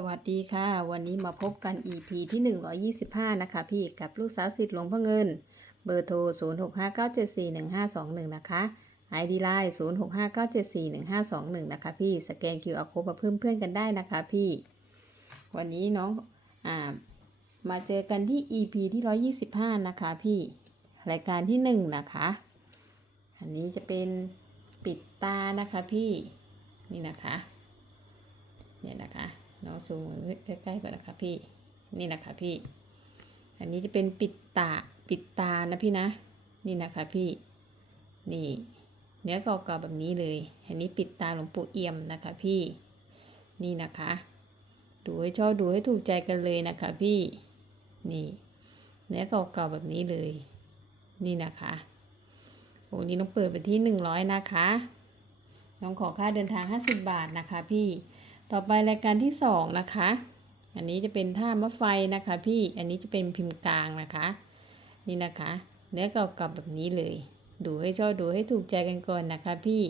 สวัสดีค่ะ วันนี้มาพบกัน EP ที่ 125 นะคะ พี่กับลูกสาวสิทธิ์หลวงพ่อเงิน เบอร์โทร 0659741521 นะคะ ID Line 0659741521 นะคะ พี่สแกน QR Code มาเพิ่มเพื่อนกันได้นะคะพี่ วันนี้น้องอ่ามาเจอกันที่ EP ที่ 125 นะคะพี่ รายการที่ 1 นะคะ อันนี้จะเป็นปิดตานะคะพี่นี่นะคะเนี่ยนะคะ เน้องซูมใกล้ๆก่อนนะคะพี่นี่นะคะพี่ อันนี้จะเป็นปิดตาปิดตานะพี่นะ นี่นะคะพี่นี่เนื้อก่าๆแบบนี้เลย อันนี้ปิดตาหลวงปู่เอี่ยมนะคะพี่นี่นะคะ ดูให้ชอบดูให้ถูกใจกันเลยนะคะพี่นี่เนื้อเก่าๆแบบนี้เลย นี่นะคะโอ้นี่น้องเปิดไปที่หนึ่งร้อยนะคะ น้องขอค่าเดินทาง50บาทนะคะพี่ ต่อไปรายการที่ 2 นะคะ อันนี้จะเป็นท่ามะไฟนะคะ พี่ อันนี้จะเป็นพิมพ์กลางนะคะ นี่นะคะ เนื้อเก่าๆแบบนี้เลย ดูให้ชอบดูให้ถูกใจกันก่อนนะคะ พี่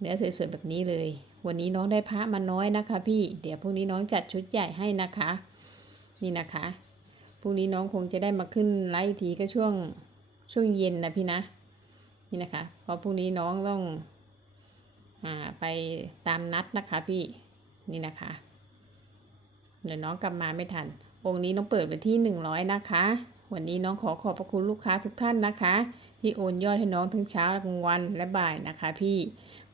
เนื้อสวยๆแบบนี้เลย วันนี้น้องได้พระมาน้อยนะคะ พี่ เดี๋ยวพรุ่งนี้น้องจัดชุดใหญ่ให้นะคะ นี่นะคะ พรุ่งนี้น้องคงจะได้มาขึ้นไลฟ์ทีก็ช่วงช่วงเย็นนะพี่นะ นี่นะคะ เพราะพรุ่งนี้น้องต้องอไปตามนัดนะคะพี่ นี่นะคะเดี๋ยวน้องกลับมาไม่ทัน องค์นี้น้องเปิดไปที่ 100 นะคะ วันนี้น้องขอขอบพระคุณลูกค้าทุกท่านนะคะ ที่โอนยอดให้น้องทั้งเช้ากลางวันและบ่ายนะคะ พี่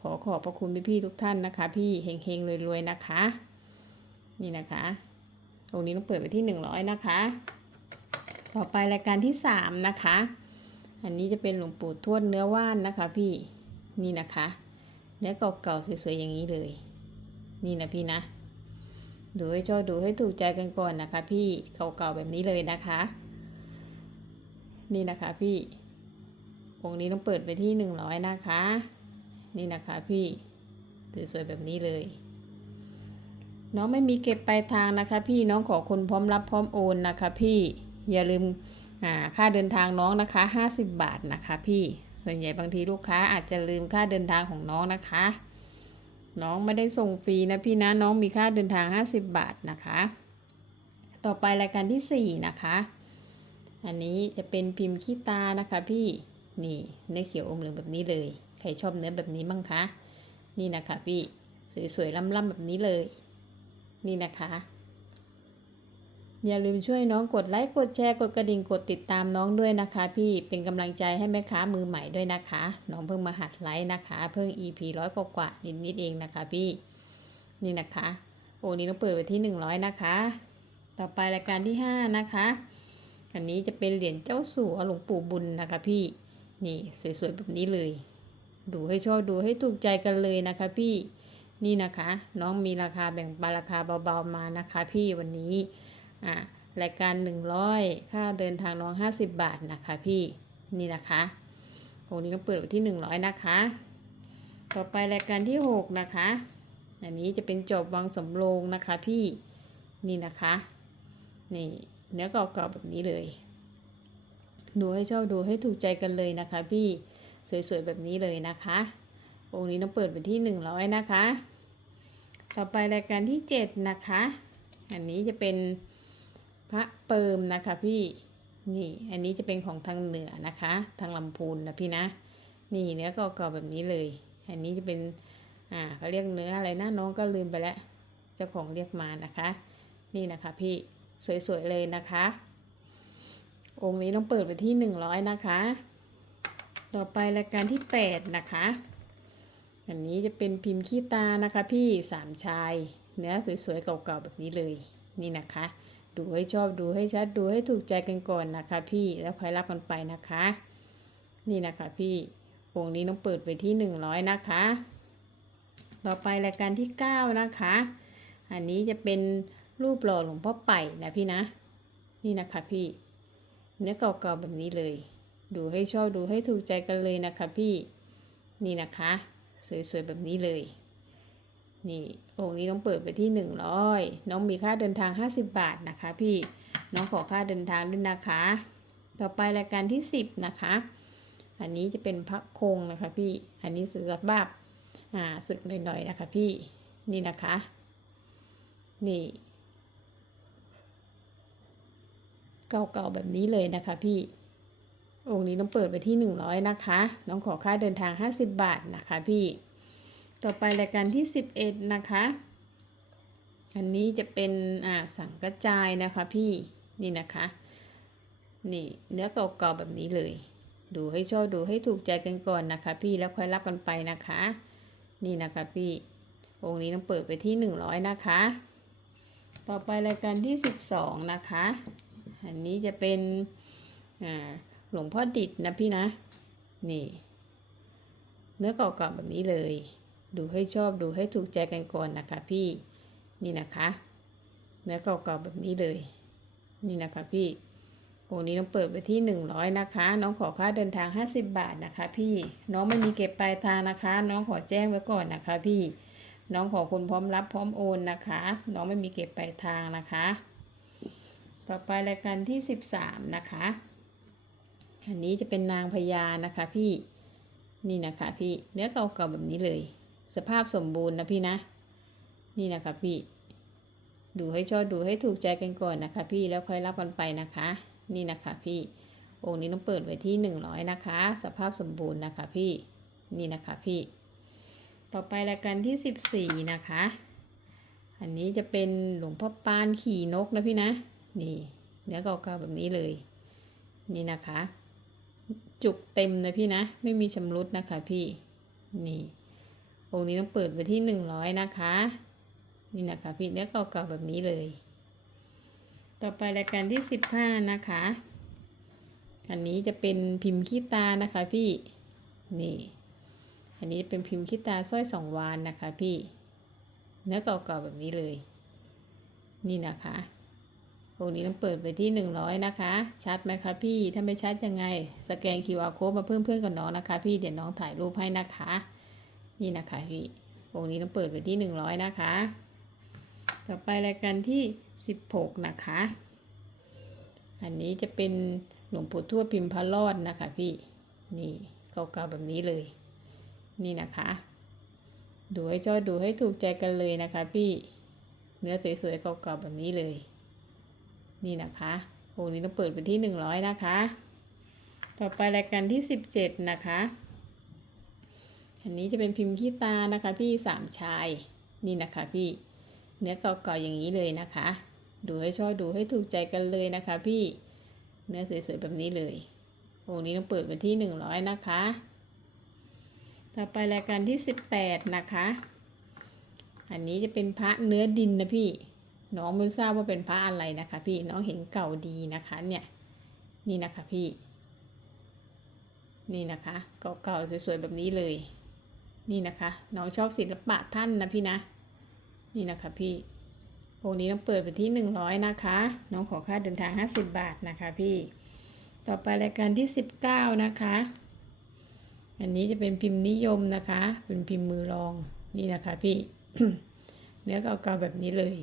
ขอขอบพระคุณพี่ๆทุกท่านนะคะ พี่เฮงๆรวยๆนะคะ นี่นะคะ องค์นี้ต้องเปิดไปที่ 100 นะคะ ต่อไปรายการที่ 3 นะคะ อันนี้จะเป็นหลวงปู่ทวดเนื้อว่านนะคะ พี่นี่นะคะ เนื้อเก่าๆสวยๆอย่างนี้เลย นี่นะพี่นะ ดูให้ชอบดูให้ถูกใจกันก่อนนะคะ พี่เก่าๆแบบนี้เลยนะคะ นี่นะคะพี่องค์นี้ต้องเปิดไปที่หนึ่งร้อยนะคะ นี่นะคะพี่สวยๆแบบนี้เลยน้องไม่มีเก็บปลายทางนะคะ พี่น้องขอคนพร้อมรับพร้อมโอนนะคะ พี่อย่าลืมค่าเดินทางน้องนะคะ 50 บาทนะคะ พี่ส่วนใหญ่บางทีลูกค้าอาจจะลืมค่าเดินทางของน้องนะคะ น้องไม่ได้ส่งฟรีนะพี่นะน้องมีค่าเดินทาง 50 บาทนะคะ ต่อไปรายการที่ 4 นะคะ อันนี้จะเป็นพิมพ์ขี้ตานะคะพี่นี่เนื้อเขียวอมเหลืองแบบนี้เลย ใครชอบเนื้อแบบนี้บ้างคะ นี่นะคะพี่สวยๆล่ำๆแบบนี้เลย นี่นะคะ อย่าลืมช่วยน้องกดไลค์กดแชร์กดกระดิ่งกดติดตามน้องด้วยนะคะ พี่เป็นกำลังใจให้แม่ค้ามือใหม่ด้วยนะคะ น้องเพิ่งมาหัดไลค์นะคะ เพิ่ง EP ร้อยกว่าๆนิดเองนะคะ พี่นี่นะคะโอ้นี่ต้องเปิดไว้ที่ 100 นะคะ ต่อไปรายการที่ 5 นะคะ อันนี้จะเป็นเหรียญเจ้าสัวหลวงปู่บุญนะคะ พี่นี่สวยๆแบบนี้เลย ดูให้ชอบดูให้ถูกใจกันเลยนะคะ พี่นี่นะคะ น้องมีราคาแบ่งปันราคาเบาๆมานะคะ พี่วันนี้ อ่ารายการ 100 ค่าเดินทางน้อง 50 บาทนะคะพี่นี่นะคะโอ้นี้ต้องเปิดที่ 100 นะคะ ต่อไปรายการที่ 6 นะคะ อันนี้จะเป็นจบวังสำโรงนะคะพี่นี่นะคะนี่เนื้อก่าๆแบบนี้เลย ดูให้ชอบดูให้ถูกใจกันเลยนะคะพี่สวยๆแบบนี้เลยนะคะ องค์นี้ต้องเปิดไปที่ 100 นะคะ ต่อไปรายการที่ 7 นะคะ อันนี้จะเป็น พระเปิมนะคะพี่นี่อันนี้จะเป็นของทางเหนือนะคะ ทางลำพูนนะพี่นะ นี่เนื้อเก่าๆแบบนี้เลย อันนี้จะเป็นอ่าเขาเรียกเนื้ออะไรนะน้องก็ลืมไปแล้วเจ้าของเรียกมานะคะ นี่นะคะพี่สวยๆเลยนะคะ องค์นี้ต้องเปิดไปที่100นะคะ ต่อไปรายการที่8นะคะอันนี้จะเป็นพิมพ์ขี้ตานะคะพี่สามชาย เนื้อสวยๆเก่าๆแบบนี้เลยนี่นะคะ ดูให้ชอบดูให้ชัดดูให้ถูกใจกันก่อนนะคะ พี่แล้วค่อยรับกันไปนะคะ นี่นะคะพี่องนี้ต้องเปิดไปที่ 100 นะคะ ต่อไปรายการที่ 9 นะคะ อันนี้จะเป็นรูปหล่อหลวงพ่อไป่นะพี่นะ นี่นะคะพี่ เนื้อเก่าๆแบบนี้เลย ดูให้ชอบดูให้ถูกใจกันเลยนะคะพี่ นี่นะคะ สวยๆแบบนี้เลย นี่องค์นี้ต้องเปิดไปที่ 100 น้องมีค่าเดินทาง 50 บาทนะคะ พี่น้องขอค่าเดินทางด้วยนะคะ ต่อไปรายการที่ 10 นะคะ อันนี้จะเป็นพระคงนะคะพี่อันนี้สึกสบบบอ่าศึกหน่อยๆนะคะพี่นี่นะคะ นี่เก่าๆแบบนี้เลยนะคะพี่องค์นี้ต้องเปิดไปที่ 100 นะคะ น้องขอค่าเดินทาง 50 บาทนะคะพี่ ต่อไปรายการที่ 11 นะคะ อันนี้จะเป็นอ่าสังกระจายนะคะพี่นี่นะคะ นี่เนื้อเก่าๆแบบนี้เลย ดูให้ชอบดูให้ถูกใจกันก่อนนะคะ พี่แล้วค่อยรับกันไปนะคะ นี่นะคะพี่องค์นี้ต้องเปิดไปที่ 100 นะคะ ต่อไปรายการที่ 12 นะคะ อันนี้จะเป็นหลวงพ่อดิดนะพี่นะ นี่ เนื้อเก่าๆแบบนี้เลย ดูให้ชอบดูให้ถูกใจกันก่อนนะคะพี่นี่นะคะเนื้อเก่าๆแบบนี้เลย นี่นะคะพี่องค์นี้ต้องเปิดไปที่ 100 นะคะ น้องขอค่าเดินทาง 50 บาทนะคะ พี่น้องไม่มีเก็บปลายทางนะคะ น้องขอแจ้งไว้ก่อนนะคะ พี่น้องขอคุณพร้อมรับพร้อมโอนนะคะ น้องไม่มีเก็บปลายทางนะคะ ต่อไปรายการที่ 13 นะคะอันนี้จะเป็นนางพญานะคะ พี่นี่นะคะ พี่เนื้อเก่าๆแบบนี้เลย สภาพสมบูรณ์นะพี่นะ นี่นะคะพี่ ดูให้ชอบดูให้ถูกใจกันก่อนนะคะ พี่แล้วค่อยรับกันไปนะคะ นี่นะคะพี่องค์นี้ต้องเปิดไว้ที่ 100 นะคะ สภาพสมบูรณ์นะคะพี่นี่นะคะพี่ ต่อไปรายการที่ 14 นะคะ อันนี้จะเป็นหลวงพ่อปานขี่นกนะพี่นะ นี่เนื้อเก่าๆแบบนี้เลย นี่นะคะ จุกเต็มนะพี่นะ ไม่มีชำรุดนะคะพี่ นี่ องค์นี้ต้องเปิดไว้ที่100นะคะ นี่นะคะพี่เนื้อเก่าๆแบบนี้เลย ต่อไปรายการที่15นะคะ อันนี้จะเป็นพิมพ์ขี้ตานะคะพี่นี่อันนี้เป็นพิมพ์ขี้ตาสร้อยสองวานนะคะพี่ เนื้อเก่าๆแบบนี้เลย นี่นะคะองค์นี้ต้องเปิดไปที่ 100 นะคะ ชัดไหมคะพี่ ถ้าไม่ชัดยังไง สแกน QR code มาเพื่อนกับน้องนะคะพี่ เดี๋ยวน้องถ่ายรูปให้นะคะ นี่นะคะพี่องนี้ต้องเปิดไปที่100นะคะ ต่อไปรายการที่16นะคะ อันนี้จะเป็นหลวงปู่ทวดพิมพ์พระรอดนะคะพี่ นี่เก่าๆแบบนี้เลย นี่นะคะ ดูให้ชอดูให้ถูกใจกันเลยนะคะพี่ เนื้อสวยๆเก่าๆแบบนี้เลย นี่นะคะองนี้ต้องเปิดไปที่100นะคะ ต่อไปรายการที่17นะคะ อันนี้จะเป็นพิมพ์ขี้ตานะคะ พี่สามชายนี่นะคะ พี่เนื้อเก่าๆอย่างนี้เลยนะคะ ดูให้ชอบดูให้ถูกใจกันเลยนะคะ พี่เนื้อสวยๆแบบนี้เลยองค์นี้ต้องเปิดไปที่ 100 นะคะ ต่อไปรายการที่ 18 นะคะ อันนี้จะเป็นพระเนื้อดินนะพี่ น้องไม่ทราบว่าเป็นพระอะไรนะคะ พี่น้องเห็นเก่าดีนะคะเนี่ยนี่นะคะพี่ นี่นะคะเก่าๆสวยๆแบบนี้เลย นี่นะคะน้องชอบศิลปะท่านนะพี่นะ นี่นะคะพี่องนี้ต้องเปิดไปที่100นะคะ น้องขอค่าเดินทาง50บาทนะคะพี่ ต่อไปรายการที่19นะคะ อันนี้จะเป็นพิมพ์นิยมนะคะ เป็นพิมพ์มือรองนี่นะคะพี่เนื้อเก่าๆแบบนี้เลย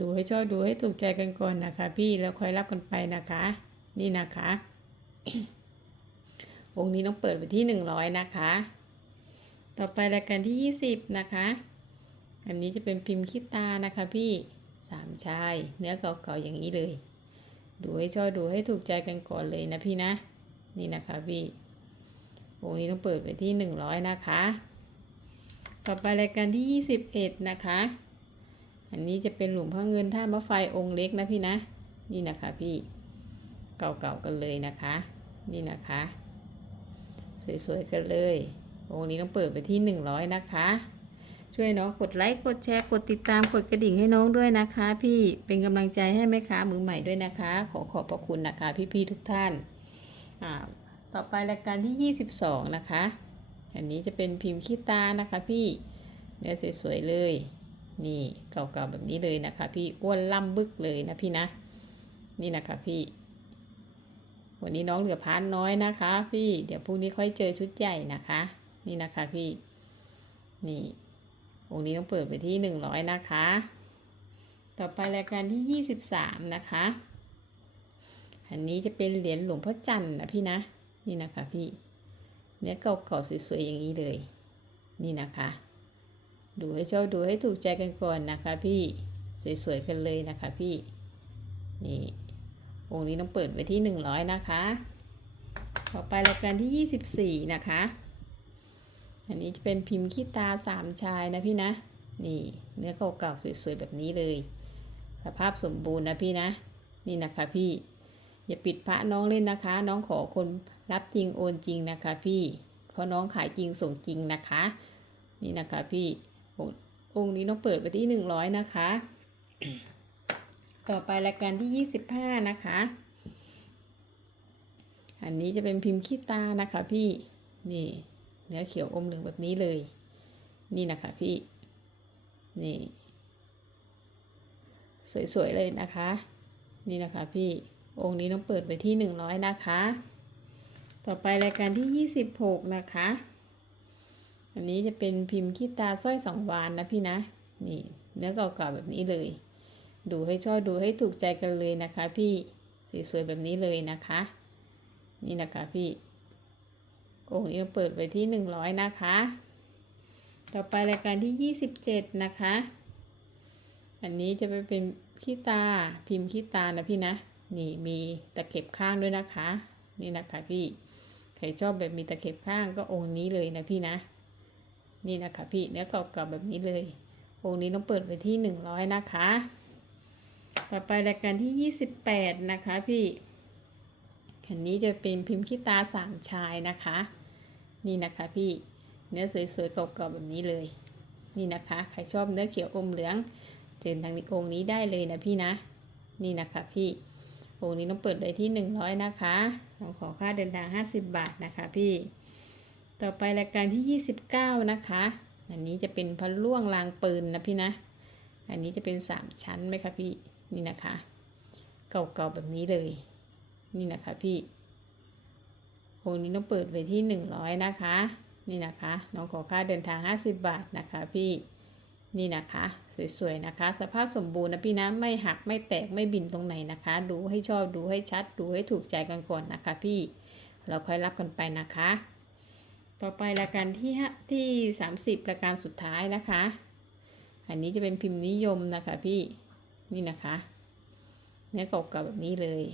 ดูให้ชอบดูให้ถูกใจกันก่อนนะคะ พี่แล้วค่อยรับกันไปนะคะ นี่นะคะองค์นี้ต้องเปิดไปที่100นะคะ ต่อไปรายการที่ 20 นะคะ อันนี้จะเป็นพิมพ์ขี้ตานะคะพี่สามชาย เนื้อเก่าๆอย่างนี้เลย ดูให้ชอบดูให้ถูกใจกันก่อนเลยนะพี่นะ นี่นะคะพี่องค์นี้ต้องเปิดไปที่ 100 นะคะ ต่อไปรายการที่ 21 นะคะ อันนี้จะเป็นหลวงพ่อเงินท่ามะไฟองค์เล็กนะพี่นะ นี่นะคะพี่เก่าๆกันเลยนะคะ นี่นะคะ สวยๆกันเลย องนี้ต้องเปิดไปที่ 100 นะคะ ช่วยน้องกดไลค์กดแชร์กดติดตามกดกระดิ่งให้น้องด้วยนะคะ พี่เป็นกำลังใจให้แม่ค้ามือใหม่ด้วยนะคะ ขอขอบพระคุณนะคะพี่ๆทุกท่านอ่าต่อไปรายการที่ 22 นะคะ อันนี้จะเป็นพิมพ์ขี้ตานะคะพี่เนื้อสวยๆเลยนี่เก่าๆแบบนี้เลยนะคะ พี่อ้วนล่ำบึกเลยนะพี่นะ นี่นะคะพี่ วันนี้น้องเหลือพานน้อยนะคะ พี่เดี๋ยวพรุ่งนี้ค่อยเจอชุดใหญ่นะคะ นี่นะคะพี่ นี่องค์นี้ต้องเปิดไปที่หนึ่งร้อยนะคะ ต่อไปรายการที่ยี่สิบสามนะคะ อันนี้จะเป็นเหรียญหลวงพ่อจันทร์นะพี่นะ นี่นะคะพี่ เนื้อเก่าๆสวยๆอย่างนี้เลย นี่นะคะ ดูให้ชอบดูให้ถูกใจกันก่อนนะคะ พี่ สวยๆกันเลยนะคะพี่ นี่องค์นี้ต้องเปิดไว้ที่หนึ่งร้อยนะคะ ต่อไปรายการที่ยี่สิบสี่นะคะ อันนี้จะเป็นพิมพ์ขี้ตาสามชายนะพี่นะ นี่เนื้อเก่าๆสวยๆแบบนี้เลย สภาพสมบูรณ์นะพี่นะ นี่นะคะพี่ อย่าปิดพระน้องเล่นนะคะ น้องขอคนรับจริงโอนจริงนะคะ พี่ เพราะน้องขายจริงส่งจริงนะคะ นี่นะคะพี่องค์องค์นี้ต้องเปิดไปที่หนึ่งร้อยนะคะ ต่อไปรายการที่ยี่สิบห้านะคะ อันนี้จะเป็นพิมพ์ขี้ตานะคะพี่ นี่ เนื้อเขียวอมเหลืองแบบนี้เลย นี่นะคะพี่ นี่ สวยๆเลยนะคะ นี่นะคะพี่ องค์นี้ต้องเปิดไปที่หนึ่งร้อยนะคะ ต่อไปรายการที่ยี่สิบหกนะคะ อันนี้จะเป็นพิมพ์ขี้ตาสร้อยสองวานนะพี่นะ นี่เนื้อเก่าๆแบบนี้เลย ดูให้ชอบดูให้ถูกใจกันเลยนะคะ พี่ สวยๆแบบนี้เลยนะคะ นี่นะคะพี่ องค์นี้เราเปิดไว้ที่หนึ่งร้อยนะคะ ต่อไปรายการที่ยี่สิบเจ็ดนะคะ อันนี้จะไปเป็นขี้ตาพิมพ์ขี้ตานะพี่นะ นี่มีตะเข็บข้างด้วยนะคะ นี่นะคะพี่ ใครชอบแบบมีตะเข็บข้างก็องค์นี้เลยนะพี่นะ นี่นะคะพี่เนื้อเก่าๆแบบนี้เลย องค์นี้ต้องเปิดไปที่หนึ่งร้อยนะคะ ต่อไปรายการที่ยี่สิบแปดนะคะพี่ อันนี้จะเป็นพิมพ์ขี้ตาสามชายนะคะ นี่นะคะพี่เนื้อสวยๆเก่าๆแบบนี้เลย นี่นะคะ ใครชอบเนื้อเขียวอมเหลืองเจนทางนี้องค์นี้ได้เลยนะพี่นะ นี่นะคะพี่องค์นี้ต้องเปิดไว้ที่หนึ่งร้อยนะคะต้อขอค่าเดินทางห้าสิบบาทนะคะพี่ ต่อไปรายการที่ยี่สิบเก้านะคะ อันนี้จะเป็นพระล่วงรางปืนนะพี่นะ อันนี้จะเป็นสามชั้นไหมคะพี่ นี่นะคะ เก่าๆแบบนี้เลย นี่นะคะพี่องนี้ต้องเปิดไว้ที่หนึ่งร้อยนะคะ นี่นะคะ น้องขอค่าเดินทาง 50 บาทนะคะพี่นี่นะคะ สวยๆนะคะ สภาพสมบูรณ์นะพี่นะไม่หักไม่แตกไม่บินตรงไหนนะคะ ดูให้ชอบดูให้ชัด ดูให้ถูกใจกันก่อนนะคะ พี่เราค่อยรับกันไปนะคะ ต่อไปรายการที่ที่ 30รายการสุดท้ายนะคะ อันนี้จะเป็นพิมพ์นิยมนะคะพี่นี่นะคะเนื้อเก่าๆแบบนี้เลย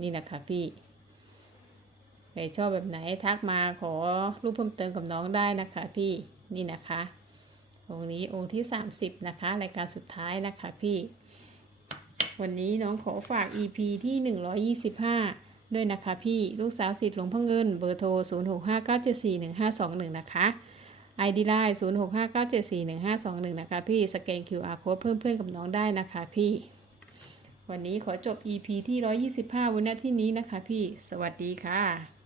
นี่นะคะพี่ใครชอบแบบไหนทักมาขอรูปเพิ่มเติมกับน้องได้นะคะ พี่นี่นะคะองค์นี้องค์ที่ 30 นะคะรายการสุดท้ายนะคะพี่ วันนี้น้องขอฝาก EP ที่ 125 ด้วยนะคะพี่ลูกสาวสิทธิ์หลวงพ่อเงินเบอร์โทร 0659741521 นะคะ ID Line 0659741521 นะคะพี่ สแกน QR code เพิ่มเพื่อนกับน้องได้นะคะพี่ วันนี้ขอจบ EP ที่ 125ไว้าที่นี้นะคะพี่ สวัสดีค่ะ